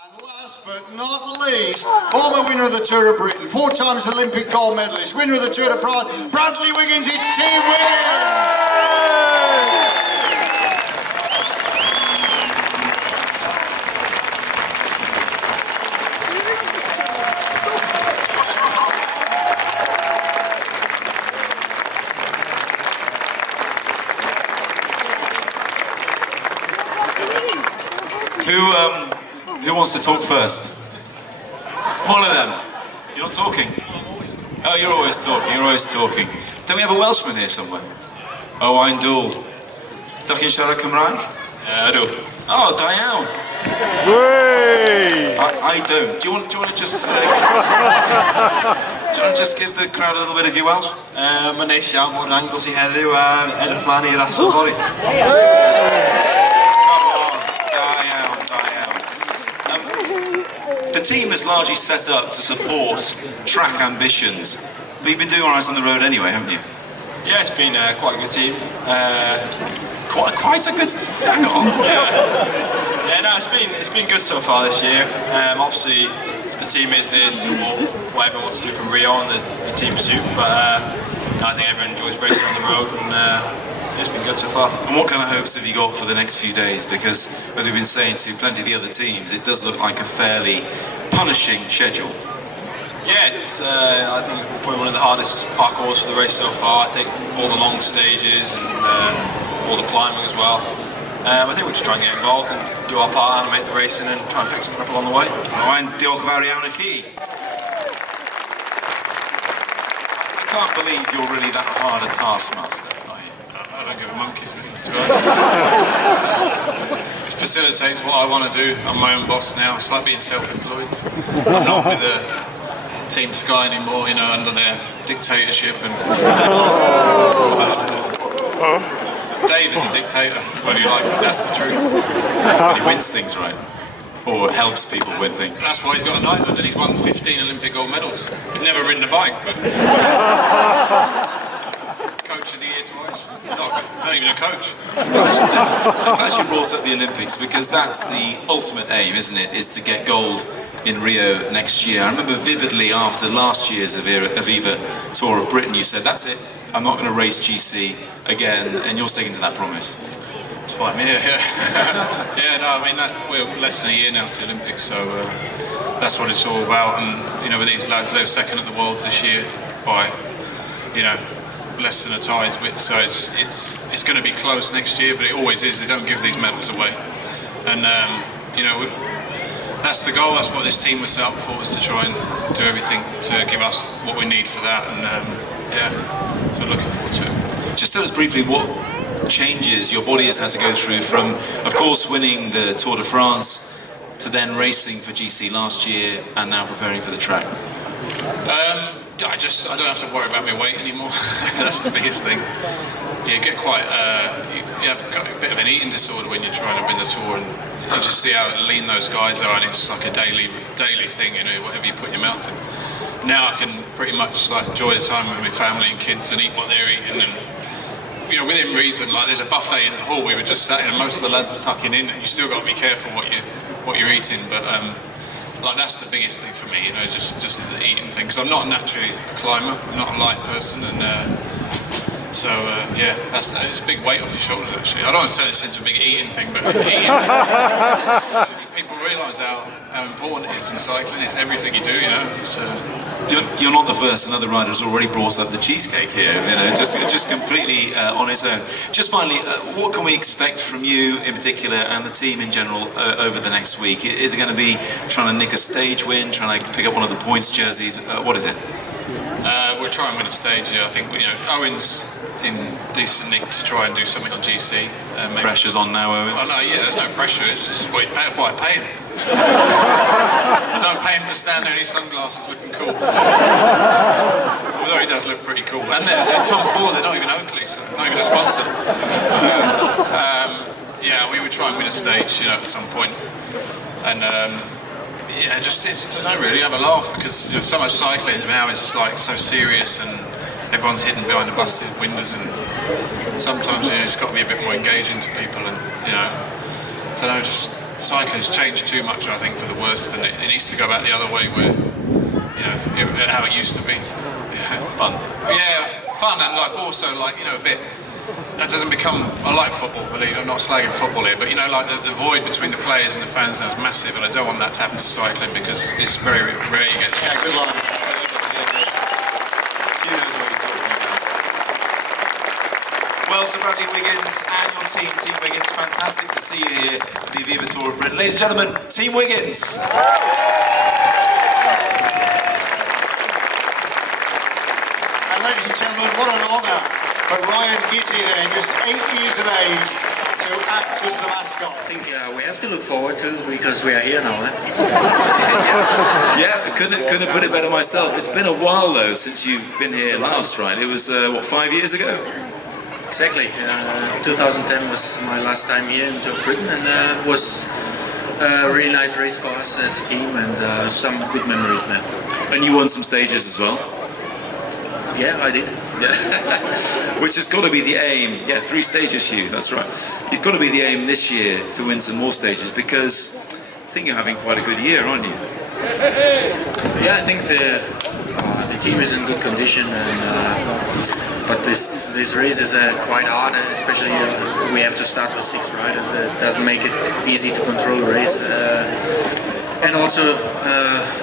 And last but not least, former winner of the Tour of Britain, 4 times Olympic gold medalist, winner of the Tour de France, Bradley Wiggins, it's Team Wiggins! Who wants to talk first? One of them. You're not talking? Oh, you're always talking, you're always talking. Don't we have a Welshman here somewhere? Owain Doull. Dach chi'n siarad Cymraeg? Ydw. Oh, da iawn. I don't. Do you want to just... do you want to just give the crowd a little bit of your Welsh? Mae'n neis iawn bod yn Anglesey heddiw a edrych mlaen i'r asol fory. The team is largely set up to support track ambitions, but you've been doing all right on the road anyway, haven't you? Yeah, it's been quite a good team. Quite a good... Hang on. Yeah, no, it's been good so far this year. Obviously, the team is there to support whatever wants to do from Rio and the team suit, but I think everyone enjoys racing on the road, and it's been good so far. And what kind of hopes have you got for the next few days? Because, as we've been saying to plenty of the other teams, it does look like a fairly punishing schedule. Yeah, it's I think probably one of the hardest parcours for the race so far. I think all the long stages and all the climbing as well. I think we're just trying to get involved and do our part, animate the racing and try and pick something up along the way. Mae'n diolch fawr iawn I chi. I can't believe you're really that hard a taskmaster. I don't give a monkey's minute, to be honest. It facilitates what I want to do. I'm my own boss now. It's like being self-employed. I'm not with Team Sky anymore, you know, under their dictatorship. And Dave is a dictator, whether you like it, that's the truth. But he wins things, right? Or helps people win things. That's why he's got a knighthood and he's won 15 Olympic gold medals. He's never ridden a bike, but... Coach of the year twice. He's not even a coach. I'm glad you brought up the Olympics, because that's the ultimate aim, isn't it? Is to get gold in Rio next year. I remember vividly after last year's Aviva Tour of Britain, you said, that's it, I'm not going to race GC again, and you're sticking to that promise. It's fine, yeah. Yeah, no, I mean, we're less than a year now to the Olympics, so that's what it's all about. And, you know, with these lads, they were second at the Worlds this year by, you know, less than a tie's width, so it's going to be close next year, but it always is. They don't give these medals away, and you know, that's the goal. That's what this team was set up for, was to try and do everything to give us what we need for that, and yeah, so looking forward to it. Just tell us briefly what changes your body has had to go through from, of course, winning the Tour de France to then racing for GC last year and now preparing for the track. I don't have to worry about my weight anymore. That's the biggest thing. You get quite, you have got a bit of an eating disorder when you're trying to win the Tour, and you just see how lean those guys are, and it's like a daily thing, you know, whatever you put your mouth in. Now I can pretty much like enjoy the time with my family and kids and eat what they're eating, and you know, within reason. Like there's a buffet in the hall we were just sat in, and most of the lads were tucking in, and you still got to be careful what you're eating, but. Like that's the biggest thing for me, you know, just the eating thing. Because I'm not naturally a climber, I'm not a light person, and so yeah, it's a big weight off your shoulders actually. I don't want to turn this into a big eating thing, but eating, people realise how important it is in cycling. It's everything you do, you know. It's, You're not the first. Another rider has already brought up the cheesecake here, you know, just completely on its own. Just finally, what can we expect from you in particular and the team in general over the next week? Is it going to be trying to nick a stage win, trying to pick up one of the points jerseys? What is it? We'll try and win a stage. Yeah, I think you know Owen's in decent nick to try and do something on GC. Pressure's on now, Owen. Oh no, yeah, there's no pressure. It's just why I pay him. I don't pay him to stand there in his sunglasses looking cool. Although he does look pretty cool. And they're Tom Ford, they're not even Oakley, so not even a sponsor. Yeah, we would try and win a stage, you know, at some point. And yeah, just I don't really have a laugh, because you know, so much cycling now is just like so serious, and everyone's hidden behind the busted windows, and sometimes you know, it's got to be a bit more engaging to people, and you know, I don't know, just cycling's changed too much, I think, for the worst, and it needs to go back the other way where, how it used to be. Yeah, fun. Yeah, fun, and like also like a bit. That doesn't become. I like football, believe I'm not slagging football here, but like the void between the players and the fans now is massive, and I don't want that to happen to cycling because it's very rare you get. Yeah, good line. Who knows what you're talking about? Well, so Bradley Wiggins and your team, Team Wiggins, fantastic to see you here at the Aviva Tour of Britain. Ladies and gentlemen, Team Wiggins. And ladies and gentlemen, what an honour for Ryan Gitty there, just 8 years of age, to act as the mascot. I think we have to look forward to because we are here now. Yeah, couldn't have put it better myself. It's been a while though since you've been here last, right? It was, 5 years ago? Exactly. 2010 was my last time here in Tour of Britain, and it was a really nice race for us as a team, and some good memories there. And you won some stages as well? Yeah, I did. Yeah. Which has got to be the aim. Yeah, 3 stages, Hugh, that's right. It's got to be the aim this year to win some more stages, because I think you're having quite a good year, aren't you? Yeah, I think the team is in good condition, and but this race is quite hard, especially we have to start with 6 riders. It doesn't make it easy to control the race. And also,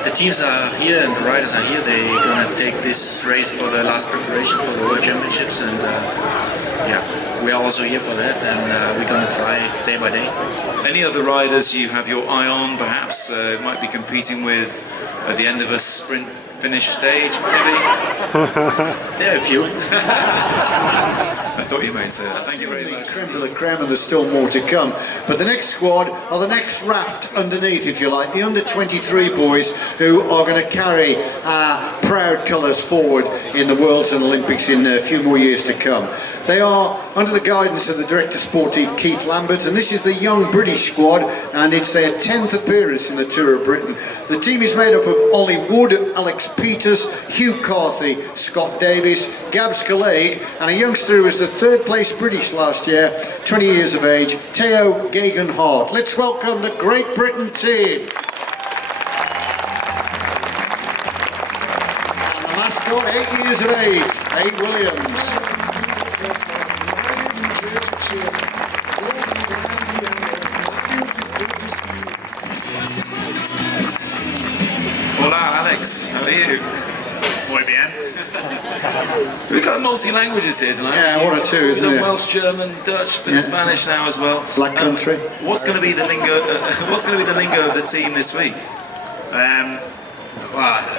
the teams are here and the riders are here. They're going to take this race for the last preparation for the World Championships, and we are also here for that, and we're going to try day by day. Any other riders you have your eye on, perhaps, might be competing with at the end of a sprint finish stage, maybe? There are a few. I thought you may say that. Thank you very much. Creme de la creme, and there's still more to come. But the next squad are the next raft underneath, if you like, the under-23 boys who are going to carry our proud colours forward in the Worlds and Olympics in a few more years to come. They are under the guidance of the Director Sportif Keith Lambert, and this is the young British squad, and it's their 10th appearance in the Tour of Britain. The team is made up of Ollie Wood, Alex Peters, Hugh Carthy, Scott Davis, Gab Scalade, and a youngster who was the 3rd place British last year, 20 years of age, Theo Geoghegan-Hart. Let's welcome the Great Britain team. And the mascot, 8 years of age, Faye Williams. Hola, Alex. How are you? Muy bien. We've got multi-languages here tonight. Yeah, 1 or 2, isn't We've it? got Welsh, German, Dutch, bit of Spanish now as well. Black country. What's going to be the lingo? What's going to be the lingo of the team this week? Well,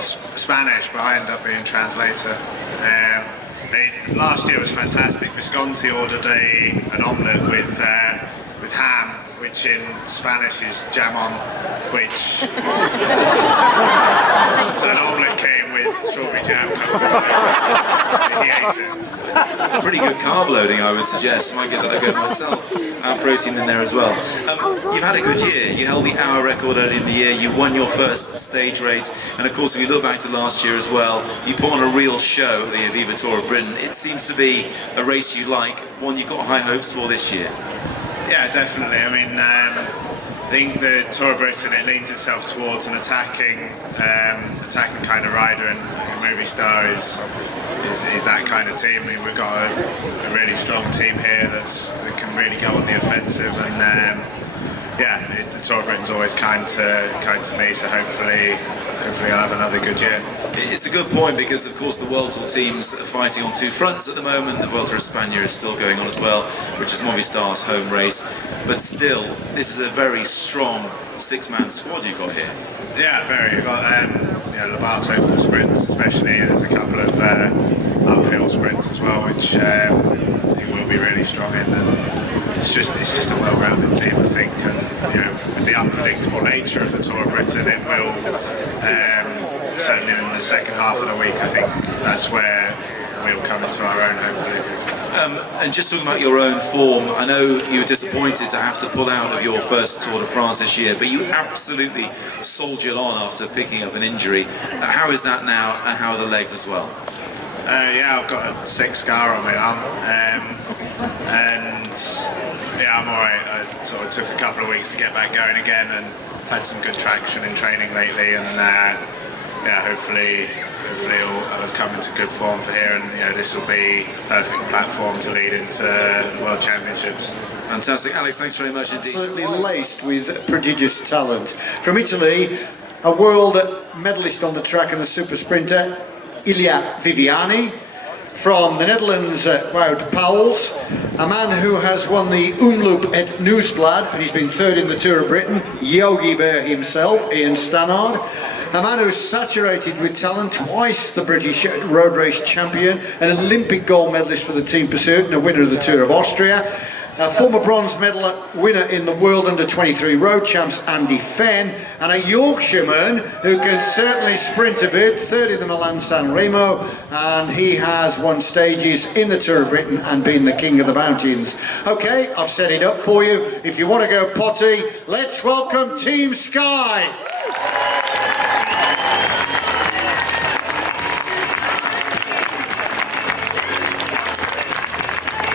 Spanish, but I ended up being translator. Last year was fantastic. Visconti ordered an omelette with ham, which in Spanish is jamon, which so an omelette came with strawberry jam. He ate it. Pretty good carb loading, I would suggest. Might get that a go myself. And protein in there as well. You've had a good year. You held the hour record early in the year. You won your first stage race. And of course, if you look back to last year as well, you put on a real show at the Aviva Tour of Britain. It seems to be a race you like, one you've got high hopes for this year. Yeah, definitely. I mean, I think the Tour of Britain, it leans itself towards an attacking kind of rider, and Movie Star is that kind of team. I mean, we've got a really strong team here that can really go on the offensive, and the Tour of Britain's always kind to me. So hopefully I'll have another good year. It's a good point, because of course the World Tour teams are fighting on 2 fronts at the moment. The Vuelta a España is still going on as well, which is Movistar's home race. But still, this is a very strong 6-man squad you've got here. Yeah, very. We've got Lobato for the sprints, especially. There's a couple of uphill sprints as well, which he will be really strong in. And it's just a well-rounded team, I think. And with the unpredictable nature of the Tour of Britain, it will certainly in the second half of the week. I think that's where we'll come into our own, hopefully. And just talking about your own form, I know you were disappointed to have to pull out of your first Tour de France this year, but you absolutely soldiered on after picking up an injury. How is that now, and how are the legs as well? I've got a 6 scar on my arm, and Yeah, I'm alright. I sort of took a couple of weeks to get back going again and had some good traction in training lately, and yeah, hopefully I'll have come into good form for here, and this will be a perfect platform to lead into the World Championships. Fantastic. Alex, thanks very much indeed. Absolutely laced with prodigious talent. From Italy, a world medalist on the track and the super sprinter, Ilia Viviani. From the Netherlands, Wout Pauwels, a man who has won the Omloop het Nieuwsblad, and he's been third in the Tour of Britain, Yogi Bear himself, Ian Stannard. A man who's saturated with talent, twice the British road race champion, an Olympic gold medalist for the team pursuit and a winner of the Tour of Austria. A former bronze medal winner in the World Under-23 Road Champs, Andy Fenn, and a Yorkshireman who can certainly sprint a bit, third in the Milan San Remo, and he has won stages in the Tour of Britain and been the king of the mountains. Okay, I've set it up for you. If you want to go potty, let's welcome Team Sky.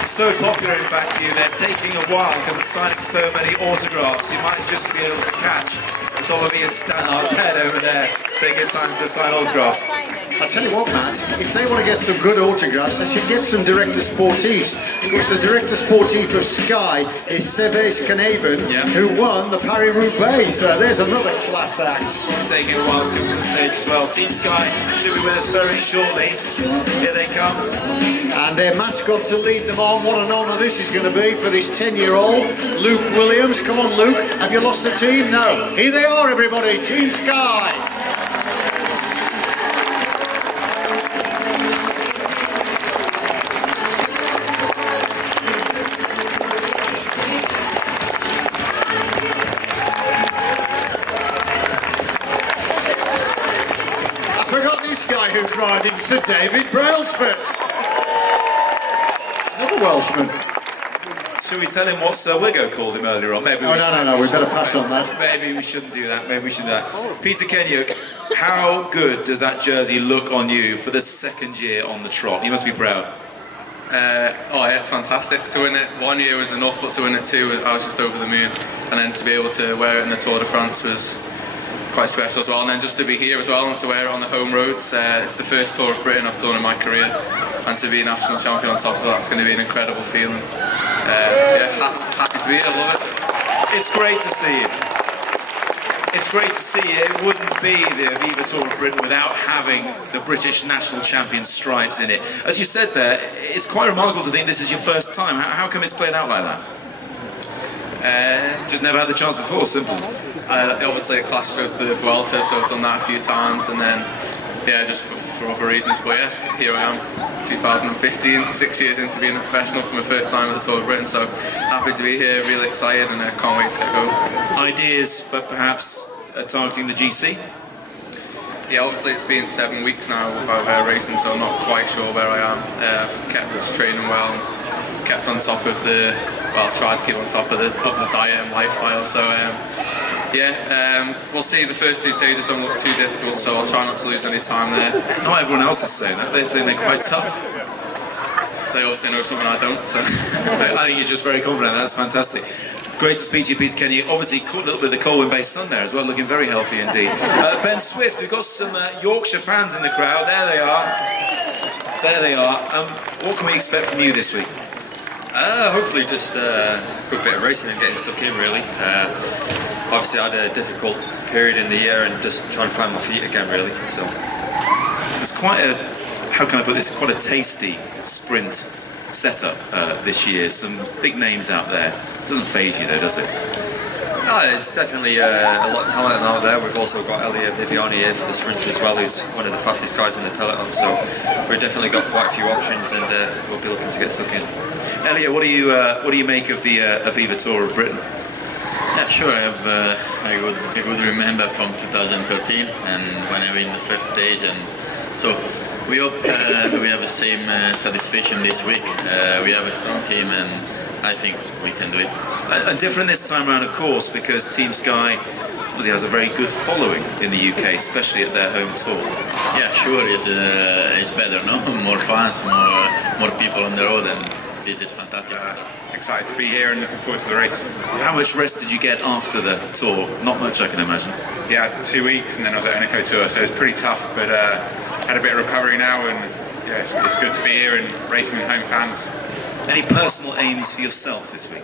So popular, in fact, they're taking a while because they're signing so many autographs. You might just be able to catch the top of Ian Stannard's head over there, take his time to sign autographs. I'll tell you what, Matt, if they want to get some good autographs, they should get some director sportifs. Because the director sportif of Sky is Seves Knaven, who won the Parry-Roubaix. So there's another class act. Taking a while to come to the stage as well. Team Sky should be with us very shortly. Here they come. And their mascot to lead them on. What an honour this is going to be for this 10-year-old, Luke Williams. Come on, Luke. Have you lost the team? No. Here they are, everybody. Team Sky. I forgot this guy who's riding, Sir David Brailsford. Another Welshman. Should we tell him what Sir Wiggo called him earlier on? Maybe. Oh, no, we better pass on that. Maybe we shouldn't do that. Maybe we should do that. Peter Kenyuk, how good does that jersey look on you for the second year on the trot? You must be proud. Oh yeah, it's fantastic. To win it 1 year was enough, but to win it 2, I was just over the moon. And then to be able to wear it in the Tour de France was quite special as well. And then just to be here as well and to wear it on the home roads. It's the first Tour of Britain I've done in my career. And to be national champion on top of that, it's going to be an incredible feeling. Yeah, happy to be here, I love it. It's great to see you. It's great to see you. It wouldn't be the Aviva Tour of Britain without having the British national champion stripes in it. As you said there, it's quite remarkable to think this is your first time. How come it's played out like that? Just never had the chance before, simple. Obviously a clash with the Vuelta, so I've done that a few times, and then yeah, just for other reasons, but yeah, here I am, 2015, 6 years into being a professional for my first time at the Tour of Britain, so happy to be here, really excited, and I can't wait to get going. Ideas for perhaps targeting the GC? Yeah, obviously it's been 7 weeks now without racing, so I'm not quite sure where I am. I've kept training well and kept on top of the, well, tried to keep on top of the diet and lifestyle, so we'll see. The first 2 stages don't look too difficult, so I'll try not to lose any time there. Not everyone else is saying that. They're saying they're quite tough. They obviously know something I don't, so. I think you're just very confident. That's fantastic. Great to speak to you, Peter Kenny. Obviously, caught a little bit of the Colwyn Bay sun there as well, looking very healthy indeed. Ben Swift, we've got some Yorkshire fans in the crowd. There they are. There they are. What can we expect from you this week? Hopefully just a good bit of racing and getting stuck in, really. Obviously I had a difficult period in the year and just trying to find my feet again, really. So it's quite a, how can I put this, quite a tasty sprint setup this year. Some big names out there. It doesn't faze you though, does it? No, there's definitely a lot of talent out there. We've also got Elliot Viviani here for the sprint as well. He's one of the fastest guys in the peloton, so we've definitely got quite a few options, and we'll be looking to get stuck in. Elliot, what do you make of the Aviva Tour of Britain? Yeah, sure. I have a good remember from 2013 and when I win the first stage, and so we hope we have the same satisfaction this week. We have a strong team, and I think we can do it. And different this time around, of course, because Team Sky obviously has a very good following in the UK, especially at their home tour. Yeah, sure. It's better, no? More fans, more people on the road, and this is fantastic. excited to be here and looking forward to the race. How much rest did you get after the tour? Not much, I can imagine. Yeah, 2 weeks, and then I was at Eneco Tour, so it's pretty tough, but had a bit of recovery now, and yeah, it's good to be here and racing with home fans. Any personal aims for yourself this week?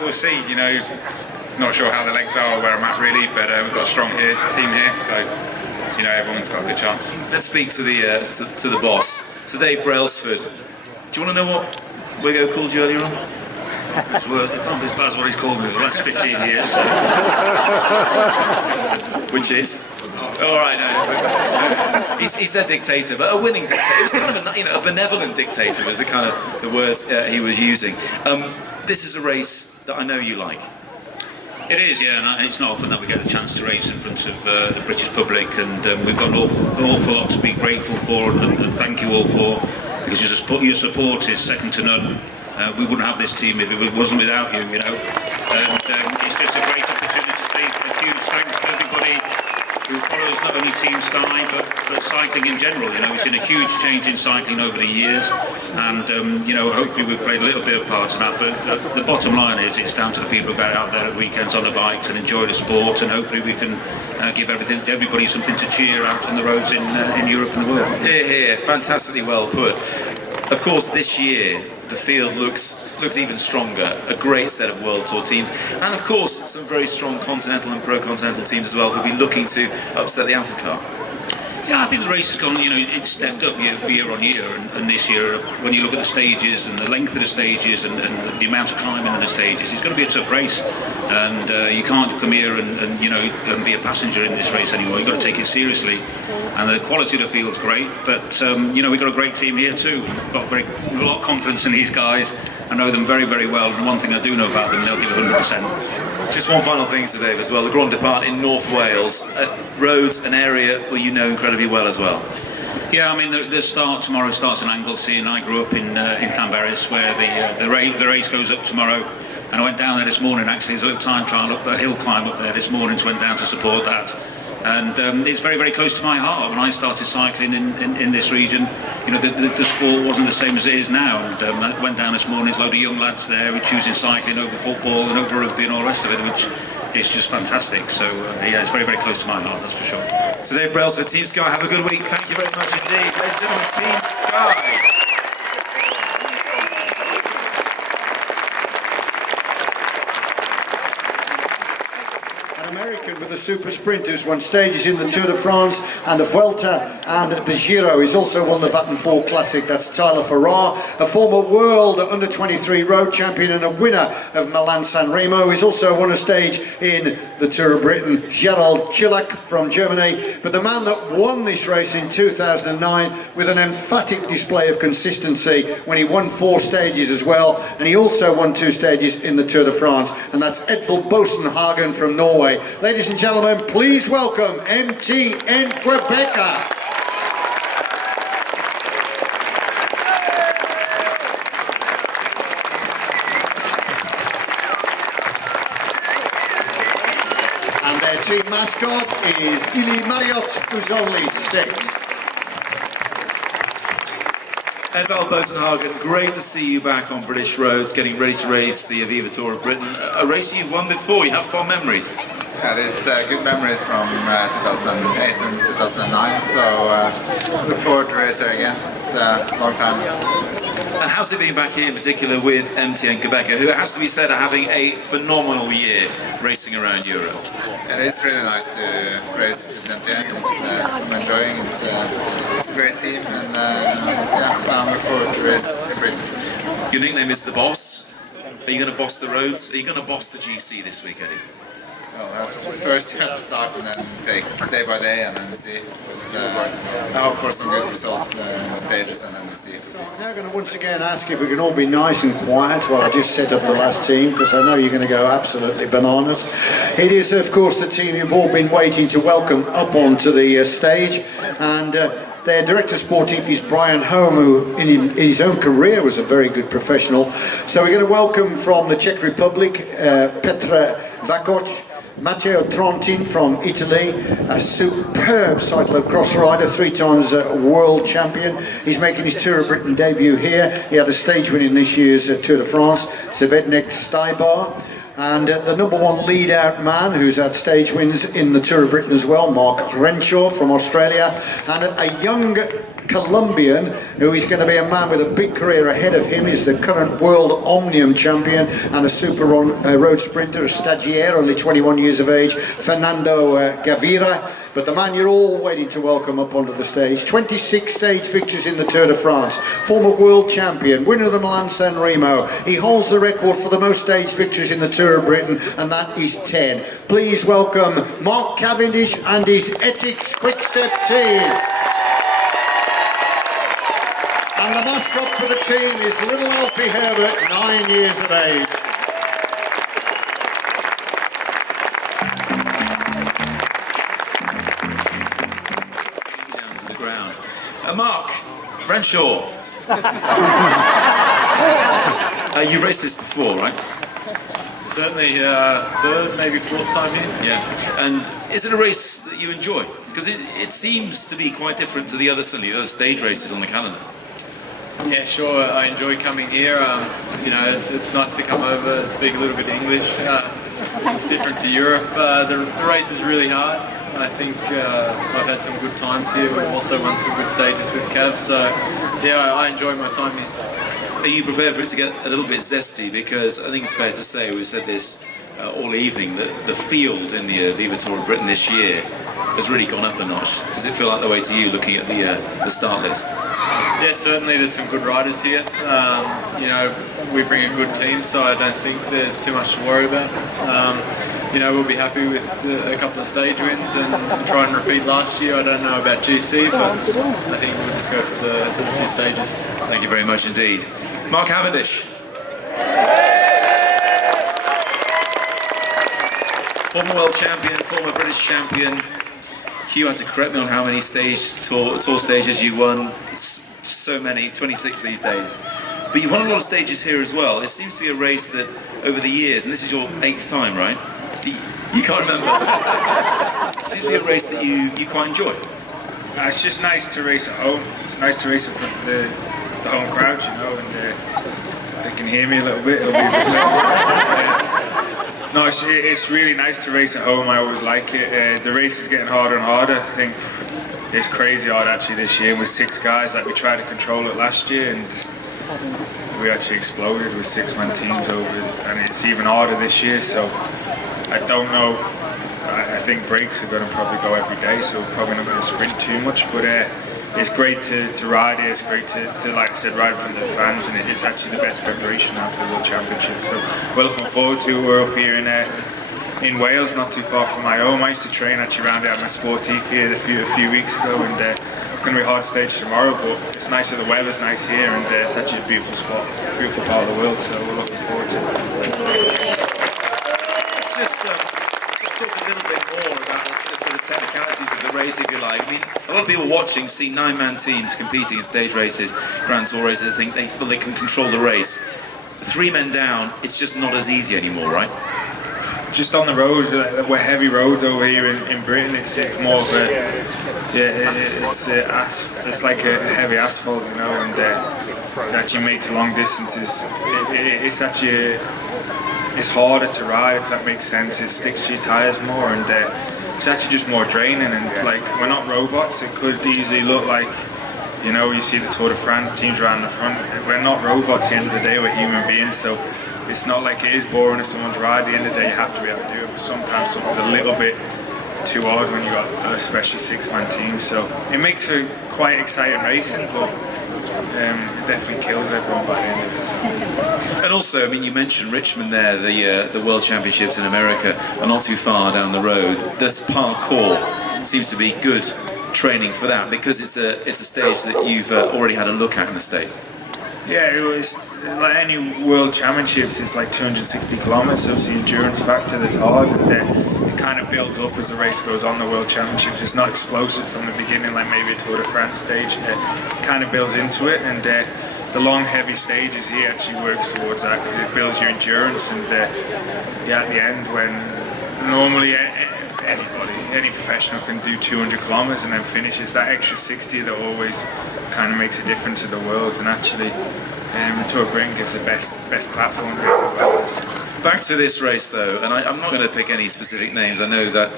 We'll see, you know, not sure how the legs are or where I'm at really, but we've got a strong team here, so you know, everyone's got a good chance. Let's speak to the boss. So Dave Brailsford, do you want to know what Wiggo called you earlier on? It can't be as bad as what he's called me for the last 15 years. Which is? All right, no. He said dictator, but a winning dictator. It was kind of a benevolent dictator was the kind of the words he was using. This is a race that I know you like. It is, yeah, and it's not often that we get the chance to race in front of the British public, and we've got an awful lot to be grateful for and thank you all for, because your support is second to none. We wouldn't have this team if it wasn't without you, you know. And it's just a great opportunity to say a huge thanks to everybody who follows not only Team Sky but cycling in general. You know, we've seen a huge change in cycling over the years, and you know, hopefully we've played a little bit of part in that. But the bottom line is, it's down to the people who get out there at weekends on the bikes and enjoy the sport, and hopefully we can give everybody something to cheer out on the roads in Europe and the world. Here, here, fantastically well put. Of course, this year the field looks even stronger. A great set of World Tour teams, and of course some very strong continental and pro-continental teams as well, who'll be looking to upset the apple cart. Yeah, I think the race has gone, you know, it's stepped up year on year, and this year, when you look at the stages and the length of the stages and the amount of climbing in the stages, it's going to be a tough race, and you can't come here and you know, and be a passenger in this race anymore. You've got to take it seriously, and the quality of the field's great, but you know, we've got a great team here too. We've got a lot of confidence in these guys. I know them very, very well, and one thing I do know about them, they'll give 100%. Just one final thing to Dave as well, the Grand Depart in North Wales, roads, an area where you know incredibly well as well. Yeah, I mean, the start tomorrow starts in Anglesey, and I grew up in Llanberis, where the race goes up tomorrow. And I went down there this morning, actually. There's a little time trial up, a hill climb up there this morning, so went down to support that. And it's very, very close to my heart. When I started cycling in this region, you know, the sport wasn't the same as it is now. And I went down this morning, there's a load of young lads there who are choosing cycling over football and over rugby and all the rest of it, which is just fantastic. So yeah, it's very, very close to my heart, that's for sure. So Dave Brailsford, Team Sky, have a good week. Thank you very much indeed. Ladies and gentlemen, Team Sky. American with the super sprinters, won stages in the Tour de France and the Vuelta and the Giro. He's also won the Vatn 4 Classic. That's Tyler Farrar, a former world under-23 road champion and a winner of Milan-San Remo. He's also won a stage in the Tour of Britain, Gerald Chilak from Germany. But the man that won this race in 2009 with an emphatic display of consistency when he won 4 stages as well, and he also won 2 stages in the Tour de France, and that's Edvald Bosenhagen from Norway. Ladies and gentlemen, please welcome MTN Quebecer. And their team mascot is Ili Marriott, who's only 6. Edvald Bosenhagen, great to see you back on British roads, getting ready to race the Aviva Tour of Britain. A race you've won before, you have fond memories. Yeah, there's good memories from 2008 and 2009, so look forward to racing again. It's a long time. And how's it been back here in particular with MTN Quebecer, who, it has to be said, are having a phenomenal year racing around Europe? It is really nice to race with MTN. I'm enjoying it. It's a great team, and yeah, I'm looking forward to race in Britain. Your nickname is The Boss. Are you going to boss the roads? Are you going to boss the GC this week, Eddie? Well, first you have to start and then take day by day and then we see. But I hope for some good results in the stages and then we see. I'm now going to once again ask if we can all be nice and quiet while I just set up the last team, because I know you're going to go absolutely bananas. It is, of course, the team you've all been waiting to welcome up onto the stage, and their director sportif is Brian Holm, who in his own career was a very good professional. So we're going to welcome from the Czech Republic Petra Vakoc, Matteo Trontin from Italy, a superb cyclocross rider, 3 times world champion. He's making his Tour of Britain debut here. He had a stage win in this year's Tour de France, Zbigniew Steibar. And the #1 lead-out man who's had stage wins in the Tour of Britain as well, Mark Cavendish from Australia. And a young Colombian who is going to be a man with a big career ahead of him, is the current world Omnium champion and a super road sprinter, a stagiaire, only 21 years of age, Fernando Gaviria. But the man you're all waiting to welcome up onto the stage, 26 stage victories in the Tour de France, former world champion, winner of the Milan San Remo. He holds the record for the most stage victories in the Tour of Britain, and that is 10. Please welcome Mark Cavendish and his Ethics Quickstep team. And the mascot for the team is little Alfie Herbert, 9 years of age. Down to the ground. Mark Renshaw. You've raced this before, right? Certainly, third, maybe fourth time here. Yeah. And is it a race that you enjoy? Because it seems to be quite different to the other stage races on the calendar. Yeah, sure. I enjoy coming here. You know, it's nice to come over and speak a little bit English. It's different to Europe. The race is really hard. I think I've had some good times here. We've also won some good stages with Cav. So, yeah, I enjoy my time here. Are you prepared for it to get a little bit zesty? Because I think it's fair to say, we've said this all evening, that the field in the Viva Tour of Britain this year has really gone up a notch. Does it feel like the way to you, looking at the start list? Yeah, certainly there's some good riders here. You know, we bring a good team, so I don't think there's too much to worry about. You know, we'll be happy with a couple of stage wins and try and repeat last year. I don't know about GC, but I think we'll just go for the few stages. Thank you very much indeed. Mark Cavendish. Former world champion, former British champion. Hugh had to correct me on how many tour stages you won. So many, 26 these days. But you've won a lot of stages here as well. It seems to be a race that, over the years, and this is your 8th time, right? You can't remember. It seems to be a race that you quite enjoy. It's just nice to race at home. It's nice to race in front of the home crowd, you know, and if they can hear me a little bit, it'll be a bit No, it's really nice to race at home. I always like it. The race is getting harder and harder. I think it's crazy hard actually this year with 6 guys. Like, we tried to control it last year and we actually exploded with 6-man teams over it, and it's even harder this year. So I don't know. I think breaks are going to probably go every day, so we're probably not going to sprint too much. But it's great to ride here. It's great to, like I said, ride in front of the fans, and it's actually the best preparation after the World Championship. So we're looking forward to it. We're up here in Wales, not too far from my home. I used to train actually around at my sportif here a few weeks ago, and it's going to be a hard stage tomorrow, but it's nice that the weather's nice here, and it's actually a beautiful spot, beautiful part of the world, so we're looking forward to it. Let's just talk a little bit more about the sort of technicalities of the race, if you like. I mean, a lot of people watching see 9-man teams competing in stage races, Grand Tour races, think they can control the race. 3 men down, it's just not as easy anymore, right? Just on the roads, we're heavy roads over here in Britain. It's more of a, it's like a heavy asphalt, you know, and it actually makes long distances. It's actually it's harder to ride, if that makes sense. It sticks to your tyres more, and it's actually just more draining. And like, we're not robots. It could easily look like, you know, you see the Tour de France teams around the front. We're not robots. At the end of the day, we're human beings. So it's not like it is boring if someone's ride. At the end of the day, you have to be able to do it. But sometimes something's a little bit too hard when you got especially 6-man teams. So it makes for quite exciting racing, but it definitely kills everyone by the end of it. And also, I mean, you mentioned Richmond there, the World Championships in America are not too far down the road. This parkour seems to be good training for that, because it's a stage that you've already had a look at in the States. Yeah, it was like any World Championships. It's like 260 kilometers, so it's the endurance factor that's hard, and it kind of builds up as the race goes on. The World Championships, it's not explosive from the beginning like maybe a Tour de France stage. It kind of builds into it, and the long heavy stages here actually works towards that, because it builds your endurance, and at the end, when normally any professional can do 200 kilometers and then finish. It's that extra 60 that always kind of makes a difference to the world, and actually the Tour of Britain gives the best platform. Back to this race though, and I'm not going to pick any specific names. I know that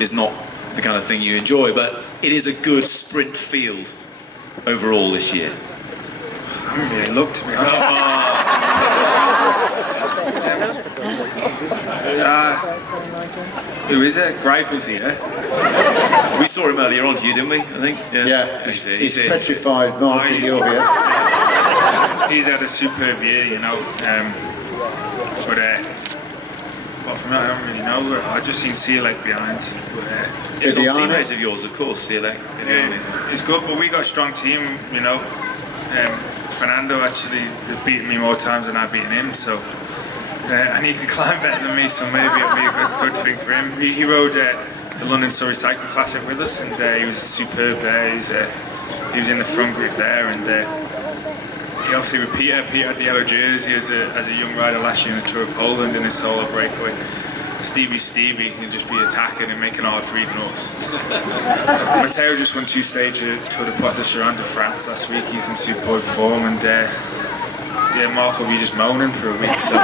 is not the kind of thing you enjoy, but it is a good sprint field overall this year. I haven't really looked, to be honest. Who is it? Greipel's here. We saw him earlier on to you, didn't we? I think. Yeah, he's petrified, Mark, that you're here. He's had a superb year, you know. But apart from that, I don't really know. I just seen Sea Lake behind. He's a teammate of yours, of course, Sea Lake. He's good, but we got a strong team, you know. Fernando actually has beaten me more times than I've beaten him, so and he can climb better than me, so maybe it'll be a good thing for him. He rode the London Surrey Cycle Classic with us, and he was superb there. He was in the front group there, and he obviously with Peter had the yellow jersey as a young rider last year in the Tour of Poland in his solo breakaway. Stevie can just be attacking and making it hard for even us. Matteo just won 2 stages at Tour de Poitou-Charentes de France last week. He's in superb form, and Mark will be just moaning for a week. So.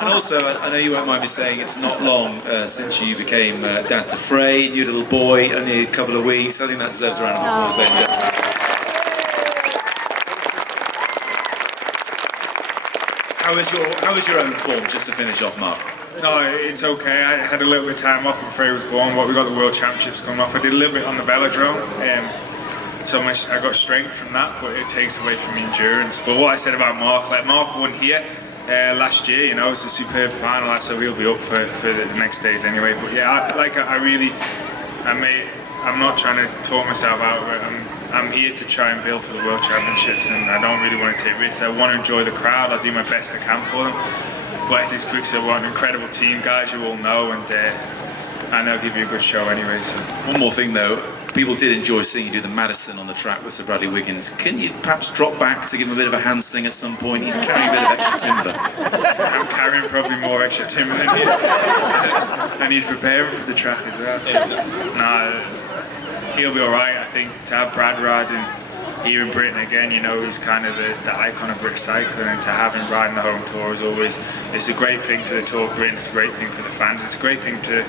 And also, I know you won't mind me saying it's not long since you became dad to Frey, new little boy, only a couple of weeks. I think that deserves a round of applause, ladies and gentlemen. How was your own form, just to finish off, Mark? No, it's okay. I had a little bit of time off when Frey was born, but we got the World Championships coming off. I did a little bit on the velodrome, so I got strength from that, but it takes away from the endurance. But what I said about Mark, like Mark won here last year, you know, it was a superb final, so he'll be up for the next days anyway. But yeah, I'm not trying to talk myself out, but I'm here to try and build for the World Championships, and I don't really want to take risks. I want to enjoy the crowd. I'll do my best I can for them. But Ethics Quickstep are an incredible team, guys, you all know, and they'll give you a good show anyway. So. One more thing though, people did enjoy seeing you do the Madison on the track with Sir Bradley Wiggins. Can you perhaps drop back to give him a bit of a hand sling at some point? He's carrying a bit of extra timber. I'm carrying probably more extra timber than he is. And he's preparing for the track as well. So. He'll be alright. I think to have Brad riding here in Britain again, you know, he's kind of the icon of British cycling, and to have him riding the home tour is always, it's a great thing for the Tour of Britain, it's a great thing for the fans, it's a great thing for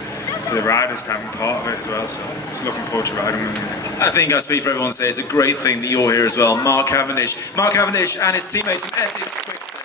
the riders to have him part of it as well, so just looking forward to riding with him. I think I speak for everyone to say it's a great thing that you're here as well. Mark Cavendish and his teammates from Ethics Quickstep.